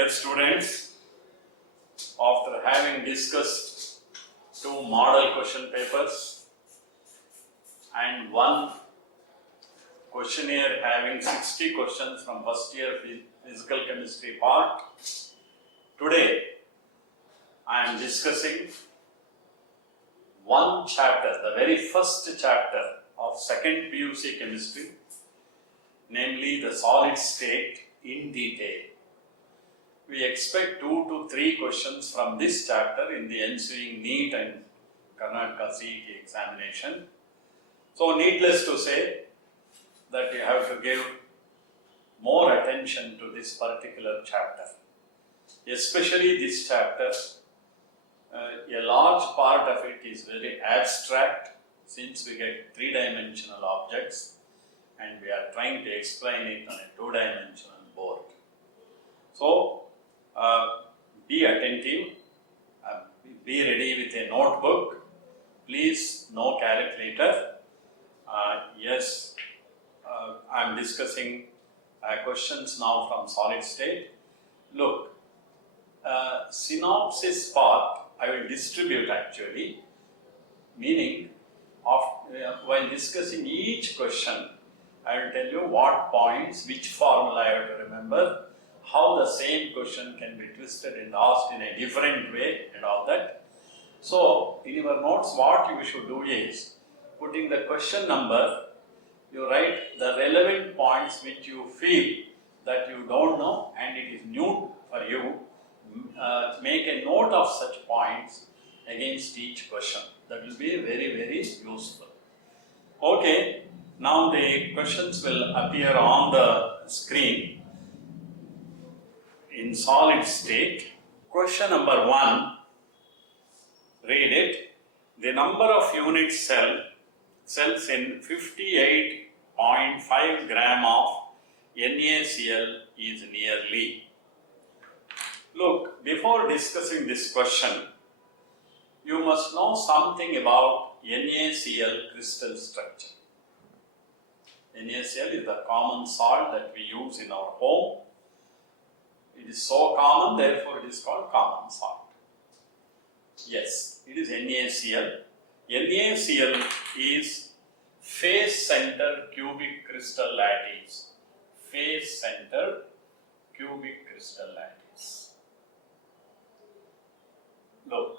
Dear students, after having discussed two model question papers and one questionnaire having 60 questions from first year physical chemistry part, today I am discussing one chapter, the very first chapter of second PUC chemistry, namely the solid state in detail. We expect 2 to 3 questions from this chapter in the ensuing NEET and Karnataka CET examination. So needless to say that you have to give more attention to this particular chapter. Especially this chapter, a large part of it is very abstract since we get 3-dimensional objects and we are trying to explain it on a 2-dimensional board. So, be attentive, be ready with a notebook, please no calculator. Yes, I am discussing questions now from solid state. Look, synopsis part I will distribute actually, meaning while discussing each question, I will tell you what points, which formula I have to remember, how the same question can be twisted and asked in a different way and all that. So, in your notes, what you should do is, putting the question number, you write the relevant points which you feel that you don't know and it is new for you. Make a note of such points against each question. That will be very, very useful. Okay, now the questions will appear on the screen. In solid state, question number 1, read it. The number of unit cells in 58.5 gram of NaCl is nearly. Look, before discussing this question, you must know something about NaCl crystal structure. NaCl is the common salt that we use in our home. It is so common, therefore it is called common salt. Yes, it is NaCl. NaCl is face center cubic crystal lattice. Face center cubic crystal lattice. Look,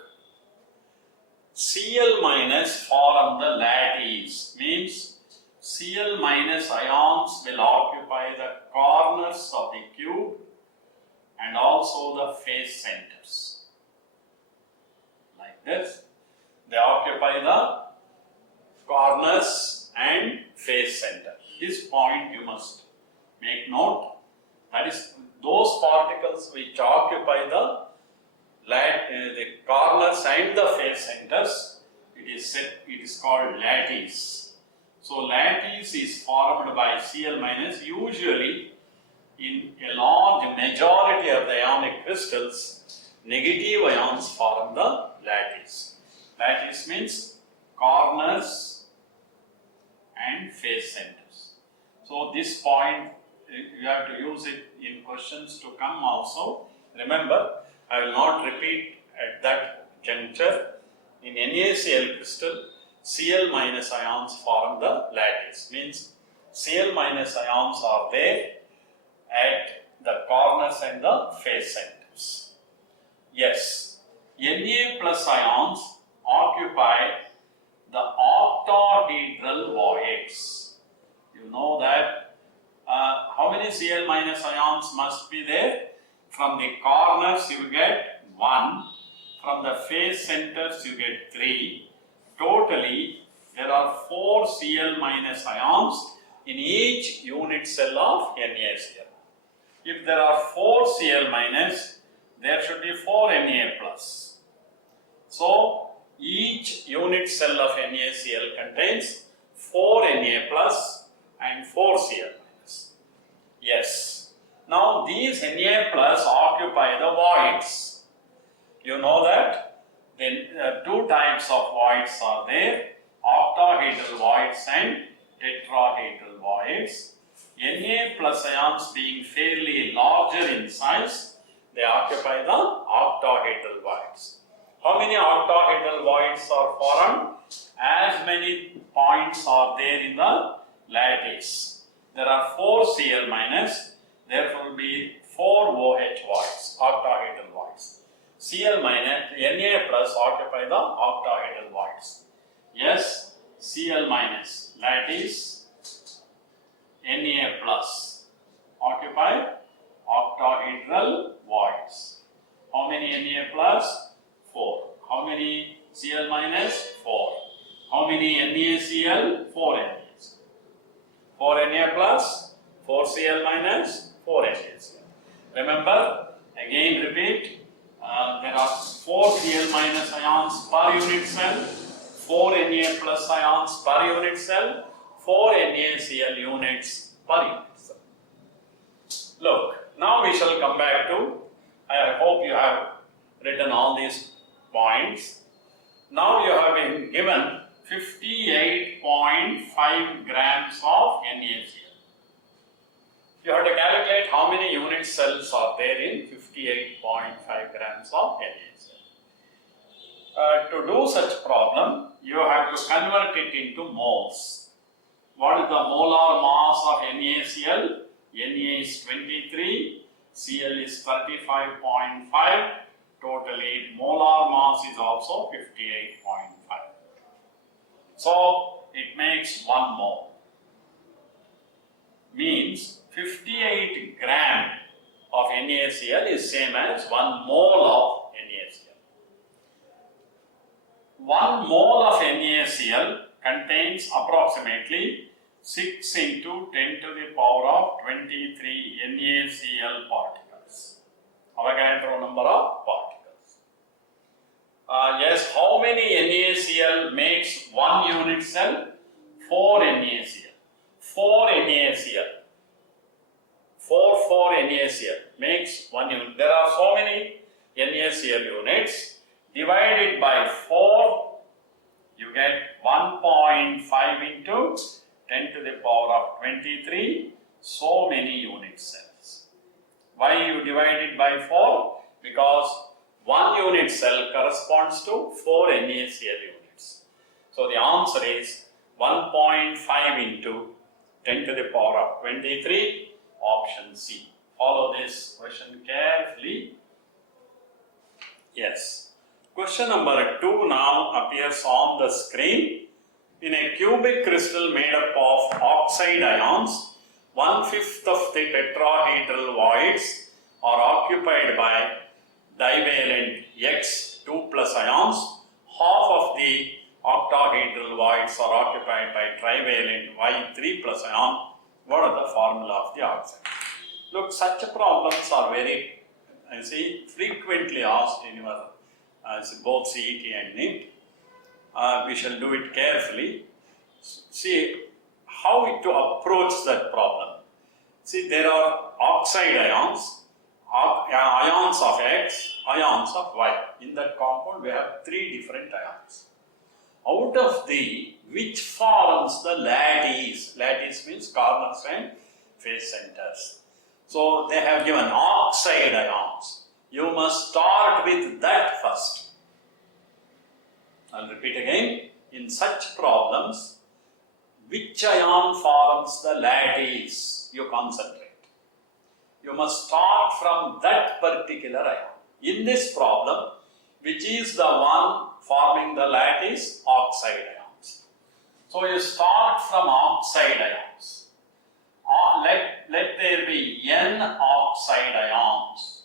Cl minus form the lattice, means Cl minus ions will occupy the corners of the cube and also the face centers. Like this, they occupy the corners and face center. This point you must make note. That is, those particles which occupy the corners and the face centers, it is called lattice. So lattice is formed by Cl minus. Usually in a large majority of the ionic crystals, negative ions form the lattice. Lattice means corners and face centers. So this point you have to use it in questions to come also. Remember, I will not repeat at that juncture. In NaCl crystal, Cl minus ions form the lattice. Means Cl minus ions are there at the corners and the face centers. Yes, Na plus ions occupy the octahedral voids. You know that how many Cl minus ions must be there? From the corners you get 1, from the face centers you get 3. Totally there are 4 Cl minus ions in each unit cell of NaCl. If there are 4 Cl minus, there should be 4 Na plus. So, each unit cell of NaCl contains 4 Na plus and 4 Cl minus. Yes. Now, these Na plus occupy the voids. You know that? Then 2 types of voids are there, octahedral voids and tetrahedral voids. Na plus ions being fairly larger in size, they They occupy the octahedral voids. How many octahedral voids are formed? As many points are there in the lattice. There are 4 Cl minus, therefore will be 4 OH voids, octahedral voids. Cl minus, Na plus occupy the octahedral voids. Yes, Cl minus, lattice, Na plus occupy octahedral voids. How many Na plus? 4. How many Cl minus? 4. How many NaCl? 4 NaCl. 4 Na plus, 4 Cl minus, 4 NaCl. Remember, again repeat, there are 4 Cl minus ions per unit cell, 4 Na plus ions per unit cell, 4 NaCl units per unit cell. Look, now we shall come back to, I hope you have written all these points. Now you have been given 58.5 grams of NaCl. You have to calculate how many unit cells are there in 58.5 grams of NaCl. To do such problem, you have to convert it into moles. What is the molar mass of NaCl? Na is 23, Cl is 35.5, totally molar mass is also 58.5. So it makes 1 mole. Means 58 gram of NaCl is same as 1 mole of NaCl. 1 mole of NaCl contains approximately 6 into 10 to the power of 23 NaCl particles. Avogadro number of particles. Yes, how many NaCl makes 1 unit cell? 4 NaCl. 4 NaCl. 4 NaCl makes 1 unit. There are so many NaCl units. Divided by 4, you get 1.5 into 10 to the power of 23, so many unit cells. Why you divide it by 4? Because 1 unit cell corresponds to 4 NaCl units. So the answer is 1.5 into 10 to the power of 23, option C. Follow this question carefully. Yes. Question number 2 now appears on the screen. In a cubic crystal made up of oxide ions, 1/5 of the tetrahedral voids are occupied by divalent X2 plus ions, half of the octahedral voids are occupied by trivalent Y3 plus ion. What are the formula of the oxide? Look, such problems are very, frequently asked in your both CET and NEET. We shall do it carefully. See how to approach that problem. See, there are oxide ions, ions of X, ions of Y. In that compound, we have 3 different ions. Out of which forms the lattice? Lattice means corners and face centers. So they have given oxide ions. You must start with that first. I'll repeat again. In such problems, which ion forms the lattice? You concentrate. You must start from that particular ion. In this problem, which is the one forming the lattice? Oxide ions. So you start from oxide ions. Let there be N oxide ions.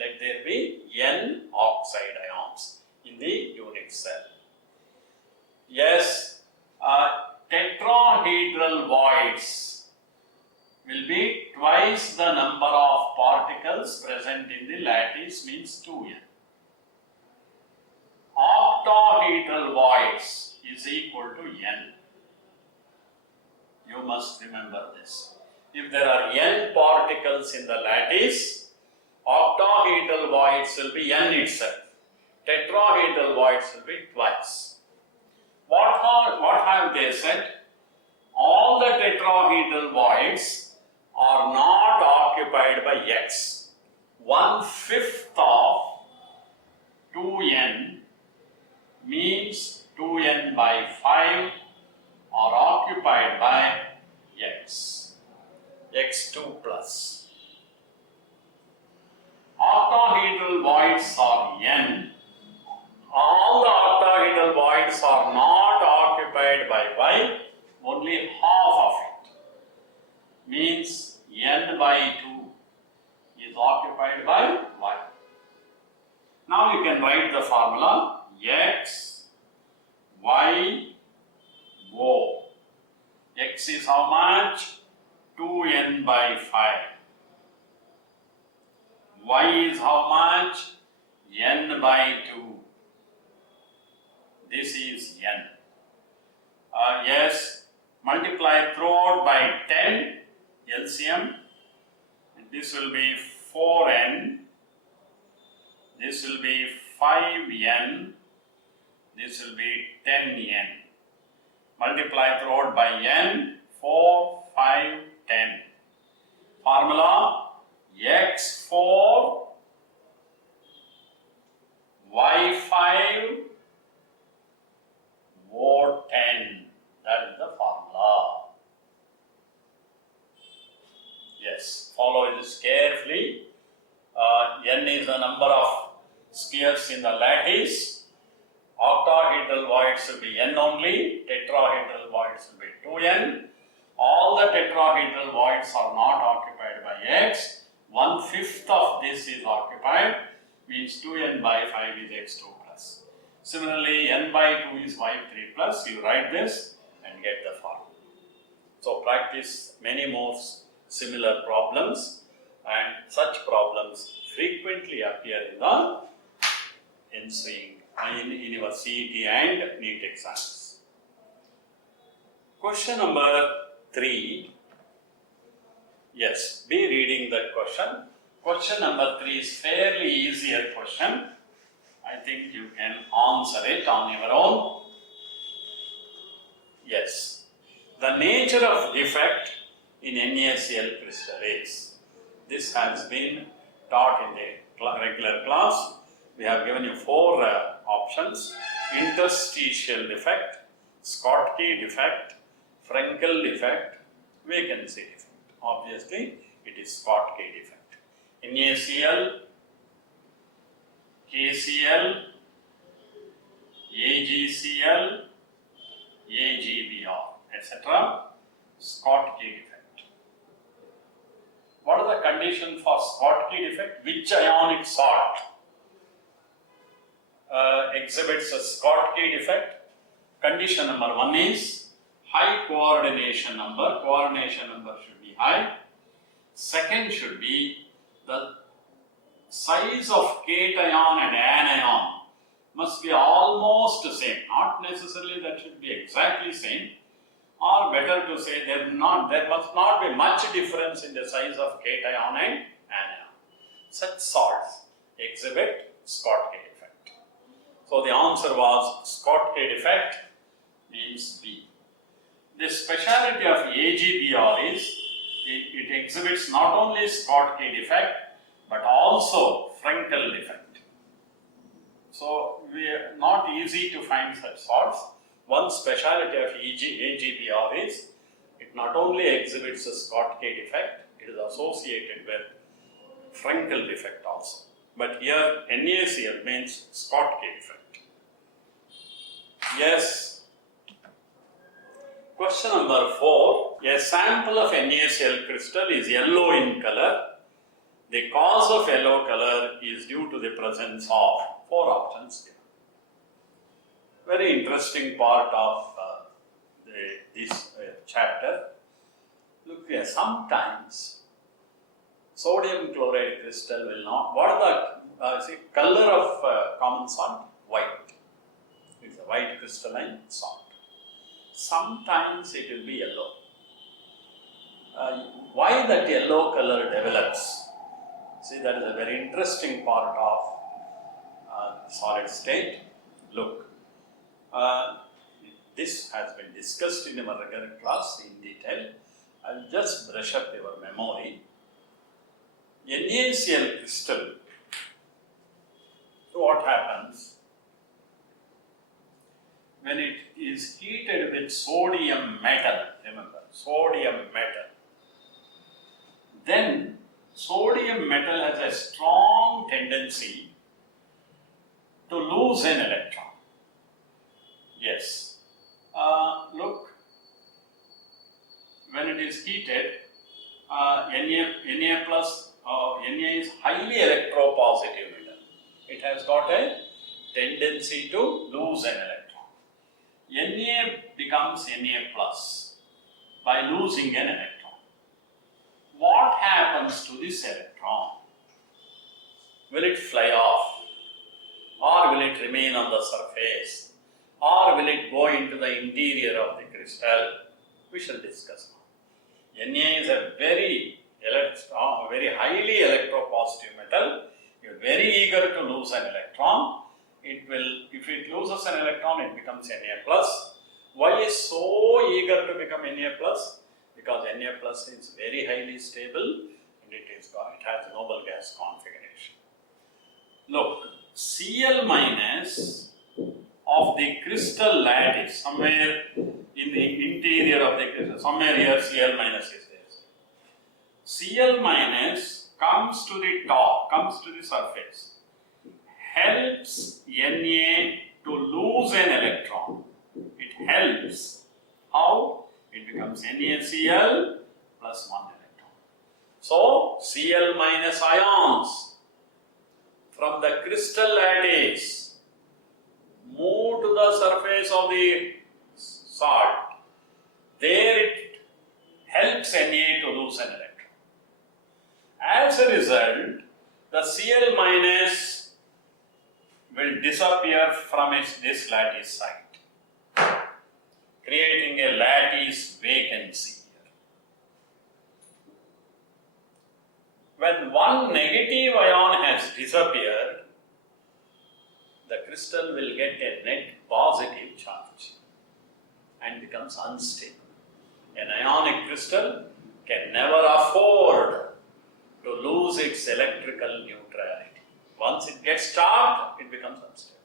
Let there be N oxide ions in the unit cell. Yes, tetrahedral voids will be twice the number of particles present in the lattice, means 2n. Octahedral voids is equal to n. You must remember this. If there are n particles in the lattice, octahedral voids will be n itself. Tetrahedral voids will be twice. What have they said? All the tetrahedral voids are not occupied by x. 1/5 of 2n means 2n by 5 are occupied by x. x2 plus. Octahedral voids are n. All the octahedral voids are not occupied by y, only half of it. Means n by 2 is occupied by y. Now you can write the formula x, y, o. X is how much? 2n by 5. Y is how much? N by 2. This is n. Yes, multiply throughout by 10 LCM. This will be 4n. This will be 5n. This will be 10n. Multiply throughout by n. 4, 5, 10. Formula x4, y5, O10. That is the formula. Yes, follow this carefully. N is the number of spheres in the lattice. Octahedral voids will be n only. Tetrahedral voids will be 2n. All the tetrahedral voids are not occupied by x. 1/5 of this is occupied, means 2n by 5 is x2 plus. Similarly, n by 2 is y3 plus. You write this and get the formula. So practice many more similar problems, and such problems frequently appear in the ensuing in your CET and NEET exams. Question number 3. Yes, be reading that question. Question number 3 is fairly easier question. I think you can answer it on your own. Yes. The nature of defect in NaCl crystal is. This has been taught in the regular class. We have given you 4 options: interstitial defect, Schottky defect, Frenkel defect, vacancy defect. Obviously, it is Schottky defect. NaCl, KCl, AgCl, AgBr, etc. Schottky defect. What are the conditions for Schottky defect? Which ionic salt exhibits a Schottky defect? Condition number 1 is high coordination number. Coordination number should be high. Second should be the size of cation and anion must be almost the same. Not necessarily that should be exactly same, or better to say there must not be much difference in the size of cation and anion. Such salts exhibit Schottky defect. So the answer was Schottky defect, means B. The speciality of AgBr is it exhibits not only Schottky defect but also Frenkel defect. So we are not easy to find such salts. One speciality of AgBr is it not only exhibits a Schottky defect, it is associated with Frenkel defect also. But here NaCl means Schottky defect. Yes. Question number 4. A sample of NaCl crystal is yellow in color. The cause of yellow color is due to the presence of 4 options given. Very interesting part of this chapter. Look here, sometimes sodium chloride crystal will not. What are the color of common salt? White. It's a white crystalline salt. Sometimes it will be yellow. Why that yellow color develops? See, that is a very interesting part of solid state. Look, this has been discussed in our regular class in detail. I'll just brush up your memory. NaCl crystal, so what happens when it is heated with sodium metal, remember, sodium metal, then sodium metal has a strong tendency to lose an electron. Yes. Look, when it is heated, Na plus, Na is highly electropositive metal. It has got a tendency to lose an electron. Na becomes Na plus by losing an electron. What happens to this electron? Will it fly off? Or will it remain on the surface? Or will it go into the interior of the crystal? We shall discuss now. Na is a very highly electropositive metal. You are very eager to lose an electron. If it loses an electron, it becomes Na plus. Why is so eager to become Na plus? Because Na plus is very highly stable and it has noble gas configuration. Look, Cl minus of the crystal lattice, somewhere in the interior of the crystal, somewhere here Cl minus is there. Cl minus comes to the top, comes to the surface, helps Na to lose an electron. It helps. How? It becomes NaCl plus 1 electron. So, Cl minus ions from the crystal lattice move to the surface of the salt. There it helps Na to lose an electron. As a result, the Cl minus will disappear from this lattice site, creating a lattice vacancy here. When one negative ion has disappeared, the crystal will get a net positive charge and becomes unstable. An ionic crystal can never afford to lose its electrical neutrality. Once it gets charged, it becomes unstable.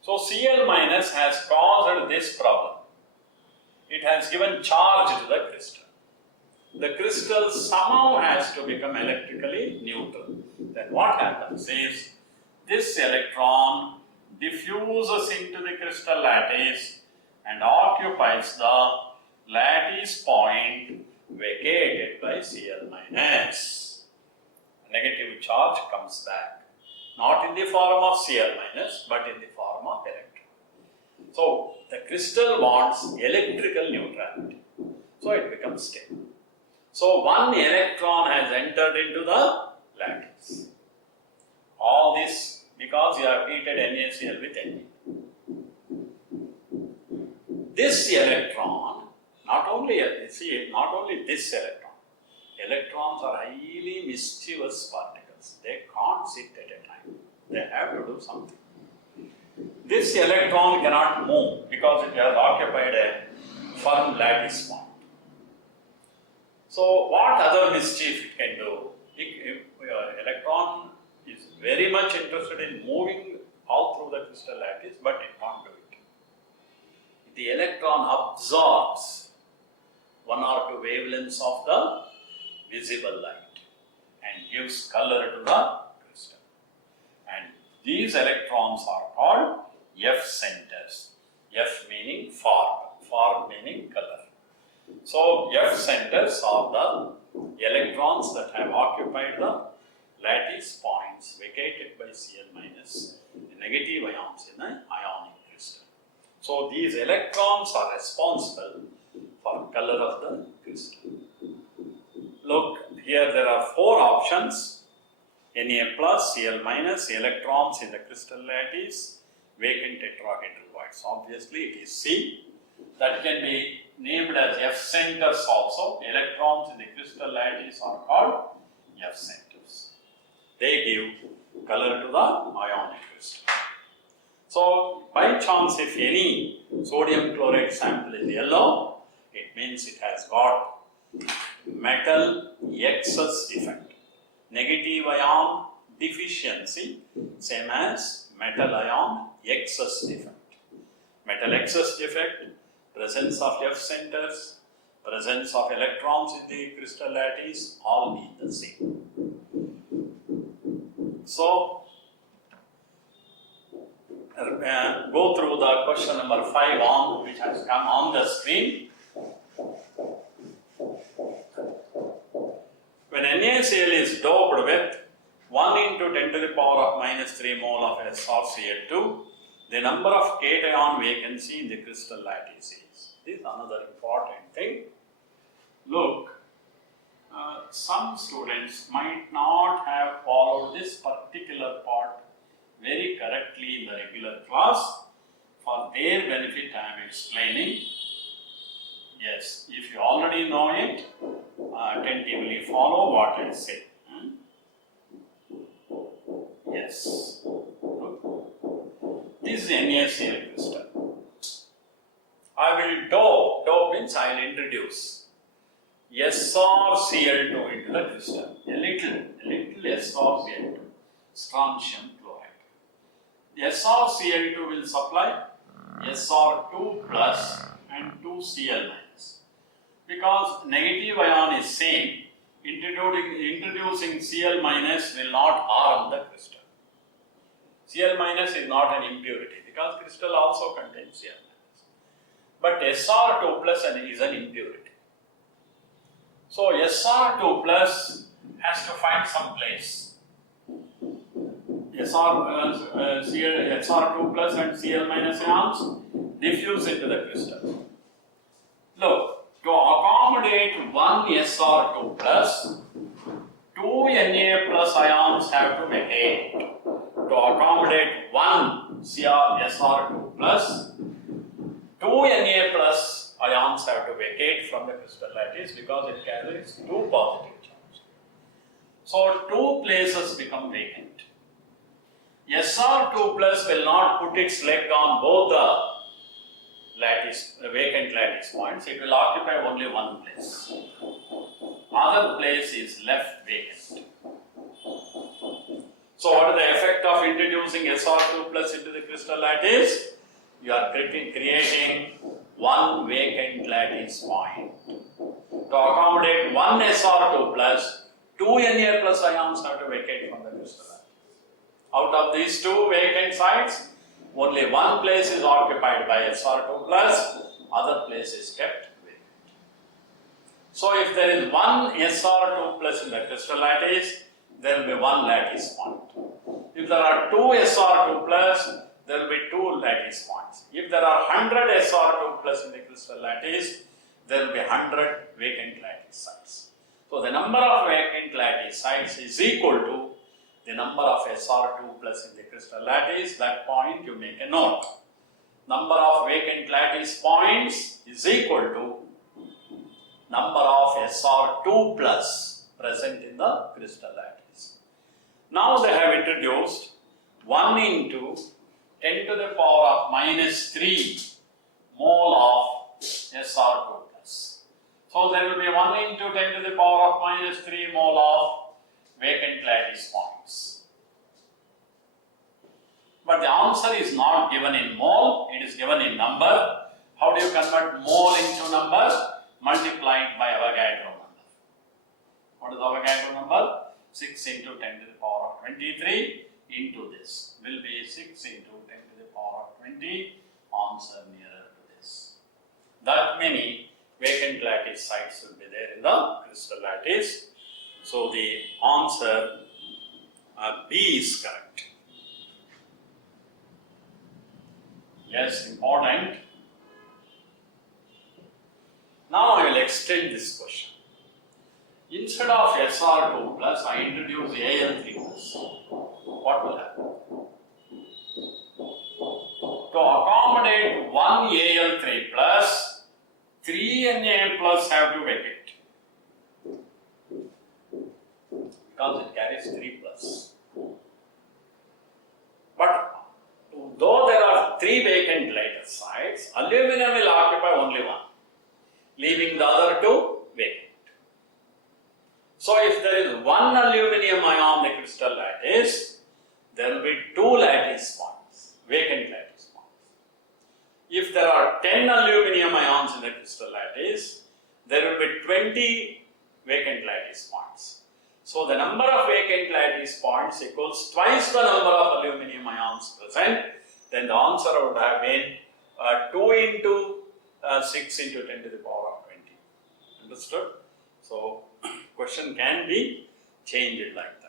So Cl minus has caused this problem. It has given charge to the crystal. The crystal somehow has to become electrically neutral. Then what happens is, this electron diffuses into the crystal lattice and occupies the lattice point vacated by Cl minus. Negative charge comes back, not in the form of Cl minus, but in the form of electron. So, the crystal wants electrical neutrality, so it becomes stable. So, one electron has entered into the lattice. All this because you have heated NaCl with Na. This electron, not only this electron, electrons are highly mischievous particles. They can't sit at a time. They have to do something. This electron cannot move because it has occupied a firm lattice point. So, what other mischief it can do? Electron is very much interested in moving all through the crystal lattice, but it can't do it. The electron absorbs one or two wavelengths of the visible light and gives color to the crystal. And these electrons are called F centers. F meaning form meaning color. So, F centers are the electrons that have occupied the lattice points vacated by Cl minus, the negative ions in an ionic crystal. So, these electrons are responsible for color of the crystal. Look, here there are four options: Na plus, Cl minus, electrons in the crystal lattice, vacant tetrahedral voids. Obviously, it is C. That can be named as F centers also. Electrons in the crystal lattice are called F centers. They give color to the ionic crystal. So, by chance, if any sodium chloride sample is yellow, it means it has got metal excess defect. negative ion deficiency, same as metal ion excess defect. Metal excess defect, presence of F centers, presence of electrons in the crystal lattice, all mean the same. So, go through the question number 5 on, which has come on the screen. When NaCl is doped with 1 into 10 to the power of minus 3 mole of SrCl2, the number of cation vacancy in the crystal lattice is. This is another important thing. Look, some students might not have followed this particular part very correctly in the regular class. For their benefit, I am explaining. Yes, if you already know it, attentively follow what I say. Yes. This is NaCl crystal. I will dope. Dope means I will introduce SrCl2 into the crystal. A little SrCl2, strontium chloride. The SrCl2 will supply Sr2 plus and 2Cl minus. Because negative ion is same, introducing Cl minus will not harm the crystal. Cl minus is not an impurity because crystal also contains Cl minus. But Sr2 plus is an impurity. So Sr2 plus has to find some place. Sr2 plus and Cl minus ions diffuse into the crystal. Look, to accommodate one Sr2 plus, 2 Na plus ions have to vacate. To accommodate one Sr2 plus, 2 Na plus ions have to vacate from the crystal lattice because it carries 2 positive charges. So 2 places become vacant. Sr2 plus will not put its leg on both the vacant lattice points. It will occupy only one place. Other place is left vacant. So what is the effect of introducing Sr2 plus into the crystal lattice? You are creating one vacant lattice point. To accommodate one Sr2 plus, 2 Na plus ions have to vacate from the crystal lattice. Out of these 2 vacant sites, only one place is occupied by Sr2 plus, other place is kept vacant. So if there is one Sr2 plus in the crystal lattice, there will be one lattice point. If there are 2 Sr2 plus, there will be 2 lattice points. If there are 100 Sr2 plus in the crystal lattice, there will be 100 vacant lattice sites. So the number of vacant lattice sites is equal to the number of Sr2 plus in the crystal lattice. That point you make a note. Number of vacant lattice points is equal to number of Sr2 plus present in the crystal lattice. Now they have introduced 1 into 10 to the power of minus 3 mole of Sr2 plus. So there will be 1 into 10 to the power of minus 3 mole of vacant lattice points. But the answer is not given in mole, it is given in number. How do you convert mole into number? Multiplied by Avogadro number. What is Avogadro number? 6 into 10 to the power of 23 into this will be 6 into 10 to the power of 20, answer nearer to this. That many vacant lattice sites will be there in the crystal lattice. So the answer B is correct. Yes, important. Now I will extend this question. Instead of Sr2 plus, I introduce Al3 plus. What will happen? To accommodate one Al3 plus, 3 Na plus have to vacate. Because it carries 3 plus. But though there are 3 vacant lattice sites, aluminum will occupy only 1, leaving the other 2 vacant. So if there is one aluminum ion in the crystal lattice, there will be 2 lattice points, vacant lattice points. If there are 10 aluminum ions in the crystal lattice, there will be 20 vacant lattice points. So the number of vacant lattice points equals twice the number of aluminum ions present. Then the answer would have been 2 into 6 into 10 to the power of 20. Understood? So question can be changed like that.